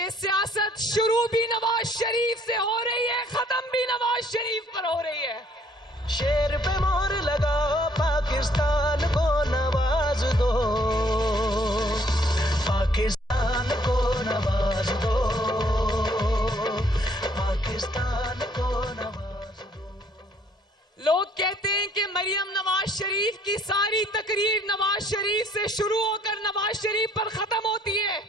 کہ سیاست شروع بھی نواز شریف سے ہو رہی ہے، ختم بھی نواز شریف پر ہو رہی ہے۔ شیر پہ مہر لگاؤ، پاکستان کو نواز دو، پاکستان کو نواز دو، پاکستان کو نواز دو۔ لوگ کہتے ہیں کہ مریم نواز شریف کی ساری تقریر نواز شریف سے شروع ہو کر نواز شریف پر ختم ہوتی ہے۔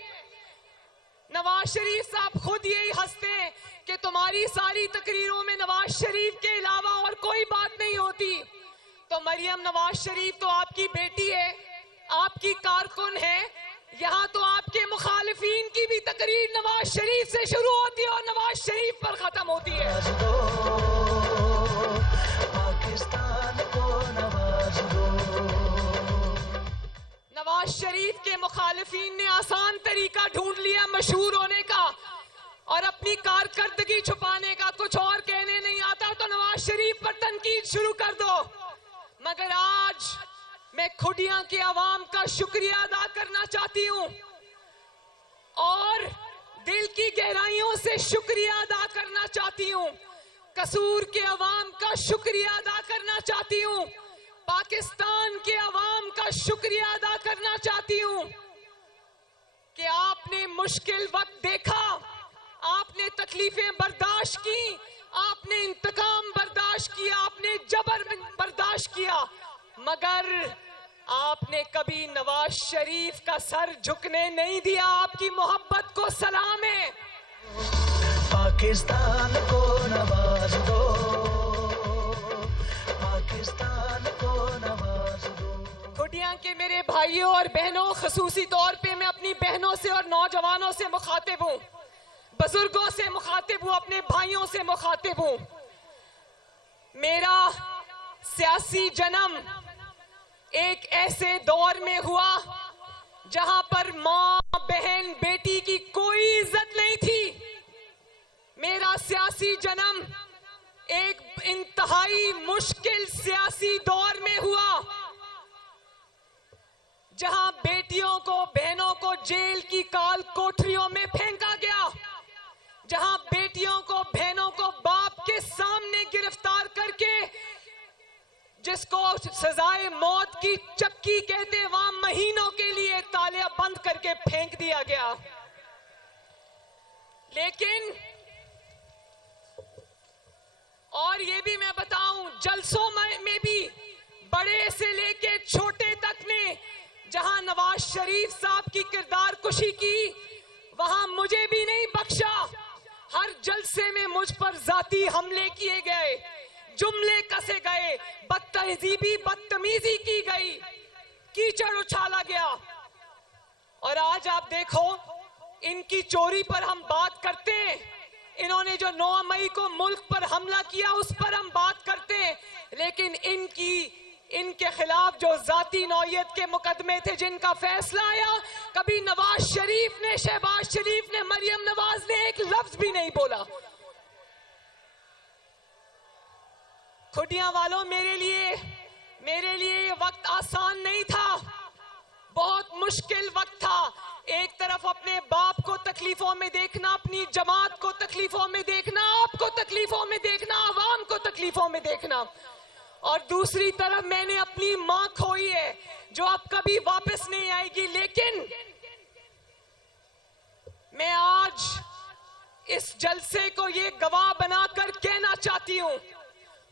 نواز شریف صاحب خود یہی ہنستے ہیں کہ تمہاری ساری تقریروں میں نواز شریف کے علاوہ اور کوئی بات نہیں ہوتی۔ تو مریم نواز شریف تو آپ کی بیٹی ہے، آپ کی کارکن ہے، یہاں تو آپ کے مخالفین کی بھی تقریر نواز شریف سے شروع ہوتی ہے اور نواز شریف پر ختم ہوتی ہے۔ پاکستان کو نواز دو۔ نواز شریف کے مخالفین نے آسان طریقہ ڈھونڈ لیا مشہور ہونے کا اور اپنی کارکردگی چھپانے کا۔ کچھ اور کہنے نہیں آتا تو نواز شریف پر تنقید شروع کر دو۔ مگر آج میں کھڈیاں کے عوام کا شکریہ ادا کرنا چاہتی ہوں اور دل کی گہرائیوں سے شکریہ ادا کرنا چاہتی ہوں، قصور کے عوام کا شکریہ ادا کرنا چاہتی ہوں، پاکستان کے عوام کا شکریہ ادا کرنا چاہتی ہوں کہ آپ نے مشکل وقت دیکھا، آپ نے تکلیفیں برداشت کی، آپ نے انتقام برداشت کیا، آپ نے جبر برداشت کیا، مگر آپ نے کبھی نواز شریف کا سر جھکنے نہیں دیا۔ آپ کی محبت کو سلام ہے۔ پاکستان کو نواز دو، پاکستان کو نواز دو۔ کھڈیاں کے میرے بھائیوں اور بہنوں، خصوصی طور پہ میں اپنی بہنوں سے اور نوجوانوں سے مخاطب ہوں، بزرگوں سے مخاطب ہوں، اپنے بھائیوں سے مخاطب ہوں۔ میرا سیاسی جنم ایک ایسے دور میں ہوا جہاں پر ماں بہن بیٹی کی کوئی عزت نہیں تھی۔ میرا سیاسی جنم ایک انتہائی مشکل سیاسی دور میں ہوا جہاں بیٹیوں کو، بہنوں کو جیل کی کال کوٹریوں میں پھینکا گیا، جہاں بیٹیوں کو، بہنوں کو باپ کے سامنے گرفتار کر کے، جس کو سزائے موت کی چکی کہتے، وہاں مہینوں کے لیے تالیا بند کر کے پھینک دیا گیا۔ لیکن اور یہ بھی میں بتاؤں، جلسوں میں بھی بڑے سے لے کے چھوٹے تک نے جہاں نواز شریف صاحب کی کردار کشی کی، وہاں مجھے بھی نہیں بخشا۔ ہر جلسے میں مجھ پر ذاتی حملے کیے گئے، جملے کسے گئے، بدتمیزی کی گئی، کیچڑ اچھالا گیا۔ اور آج آپ دیکھو، ان کی چوری پر ہم بات کرتے ہیں، انہوں نے جو 9 مئی کو ملک پر حملہ کیا اس پر ہم بات کرتے ہیں، لیکن ان کے خلاف جو ذاتی نوعیت کے مقدمے تھے جن کا فیصلہ آیا، کبھی نواز شریف نے، شہباز شریف نے، مریم نواز نے ایک لفظ بھی نہیں بولا۔ کھڈیاں والوں، میرے لیے یہ وقت آسان نہیں تھا، بہت مشکل وقت تھا۔ ایک طرف اپنے باپ کو تکلیفوں میں دیکھنا، اپنی جماعت کو تکلیفوں میں دیکھنا، آپ کو تکلیفوں میں دیکھنا، عوام کو تکلیفوں میں دیکھنا، اور دوسری طرف میں نے اپنی ماں کھوئی ہے جو اب کبھی واپس نہیں آئے گی۔ لیکن میں آج اس جلسے کو یہ گواہ بنا کر کہنا چاہتی ہوں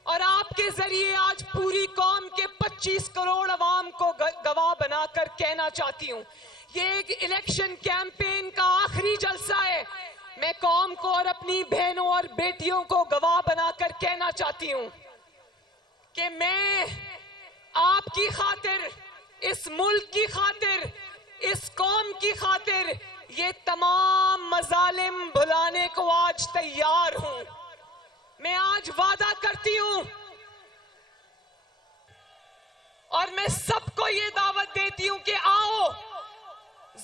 اور آپ کے ذریعے آج پوری قوم کے 25 کروڑ عوام کو گواہ بنا کر کہنا چاہتی ہوں، یہ ایک الیکشن کیمپین کا آخری جلسہ ہے۔ میں قوم کو اور اپنی بہنوں اور بیٹیوں کو گواہ بنا کر کہنا چاہتی ہوں کہ میں آپ کی خاطر، اس ملک کی خاطر، اس قوم کی خاطر یہ تمام مظالم بھلانے کو آج تیار ہوں۔ میں آج وعدہ کرتی ہوں اور میں سب کو یہ دعوت دیتی ہوں کہ آؤ،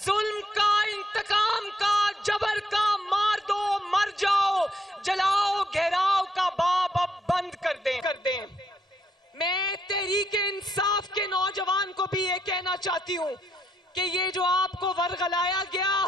ظلم کا، انتقام کا، جبر کا مار دو، مر جاؤ، جلاؤ گھیراؤ کا باب اب بند کر دیں۔ میں تحریک انصاف کے نوجوان کو بھی یہ کہنا چاہتی ہوں کہ یہ جو آپ کو ورغلایا گیا،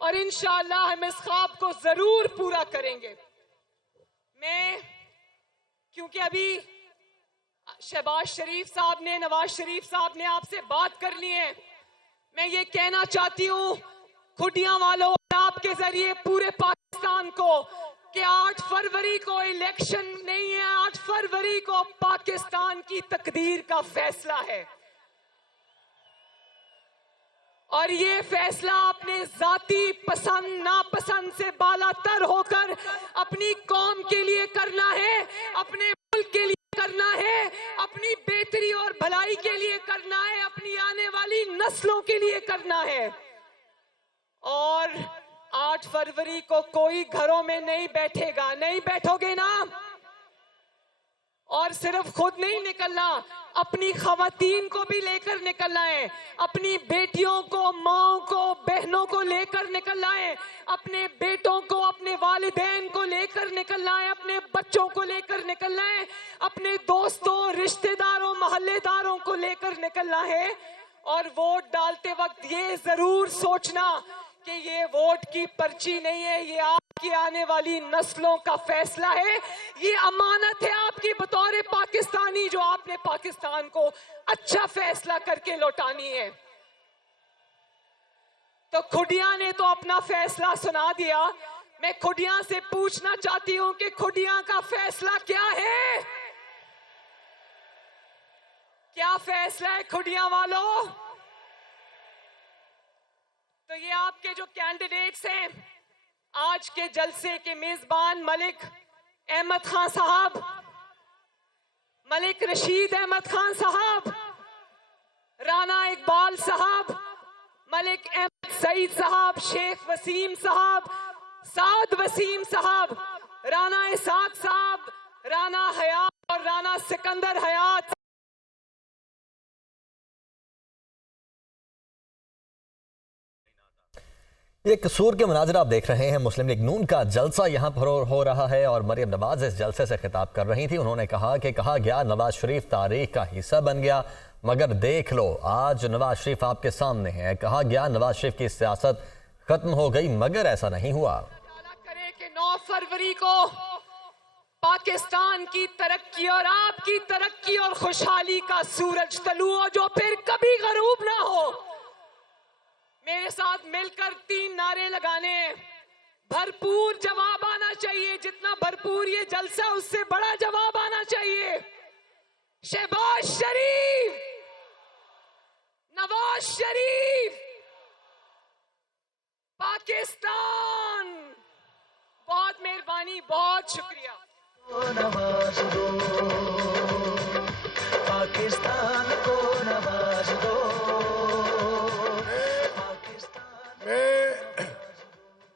اور انشاءاللہ ہم اس خواب کو ضرور پورا کریں گے. میں کیونکہ ابھی شہباز شریف صاحب نے، نواز شریف صاحب نے آپ سے بات کر لی ہے، میں یہ کہنا چاہتی ہوں کھڈیاں والوں اور آپ کے ذریعے پورے پاکستان کو کہ 8 فروری کو الیکشن نہیں ہے، 8 فروری کو پاکستان کی تقدیر کا فیصلہ ہے. اور یہ فیصلہ اپنے ذاتی پسند ناپسند سے بالا تر ہو کر اپنی قوم کے لیے کرنا ہے، اپنے ملک کے لیے کرنا ہے، اپنی بہتری اور بھلائی کے لیے کرنا ہے، اپنی آنے والی نسلوں کے لیے کرنا ہے. اور 8 فروری کو کوئی گھروں میں نہیں بیٹھے گا، نہیں بیٹھو گے نا؟ اور صرف خود نہیں نکلنا، اپنی خواتین کو بھی لے کر نکلنا ہے، اپنی بیٹیوں کو، ماں کو، بہنوں کو لے کر نکلنا ہے، اپنے بیٹوں کو، اپنے والدین کو لے کر نکلنا ہے، اپنے بچوں کو لے کر نکلنا ہے، اپنے دوستوں، رشتہ داروں، محلے داروں کو لے کر نکلنا ہے. اور ووٹ ڈالتے وقت یہ ضرور سوچنا کہ یہ ووٹ کی پرچی نہیں ہے، یہ آپ کی آنے والی نسلوں کا فیصلہ ہے، یہ امانت ہے آپ کی بطور پاکستانی جو آپ نے پاکستان کو اچھا فیصلہ کر کے لوٹانی ہے. تو کھڈیاں نے تو اپنا فیصلہ سنا دیا، میں کھڈیاں سے پوچھنا چاہتی ہوں کہ کھڈیاں کا فیصلہ کیا ہے؟ کیا فیصلہ ہے کھڈیاں والوں؟ تو یہ آپ کے جو کینڈیڈیٹس ہیں آج کے جلسے کے میزبان ملک احمد خان صاحب، ملک رشید احمد خان صاحب، رانا اقبال صاحب، ملک احمد سعید صاحب، شیخ وسیم صاحب، سعد وسیم صاحب، رانا اسحاق صاحب، رانا حیات اور رانا سکندر حیات. یہ قصور کے مناظر آپ دیکھ رہے ہیں. مسلم لیگ نون کا جلسہ یہاں پر ہو رہا ہے اور مریم نواز اس جلسے سے خطاب کر رہی تھی. انہوں نے کہا گیا نواز شریف تاریخ کا حصہ بن گیا، مگر دیکھ لو آج نواز شریف آپ کے سامنے ہے. کہا گیا نواز شریف کی سیاست ختم ہو گئی، مگر ایسا نہیں ہوا. کرے کہ 9 فروری کو پاکستان کی ترقی اور آپ کی ترقی اور خوشحالی کا سورج طلوع ہو جو پھر کبھی غروب نہ ہو. میرے ساتھ مل کر 3 نعرے لگانے ہیں. بھرپور جواب آنا چاہیے، جتنا بھرپور یہ جلسہ اس سے بڑا جواب آنا چاہیے. شہباز شریف، نواز شریف، پاکستان. بہت مہربانی، بہت شکریہ. نواز دو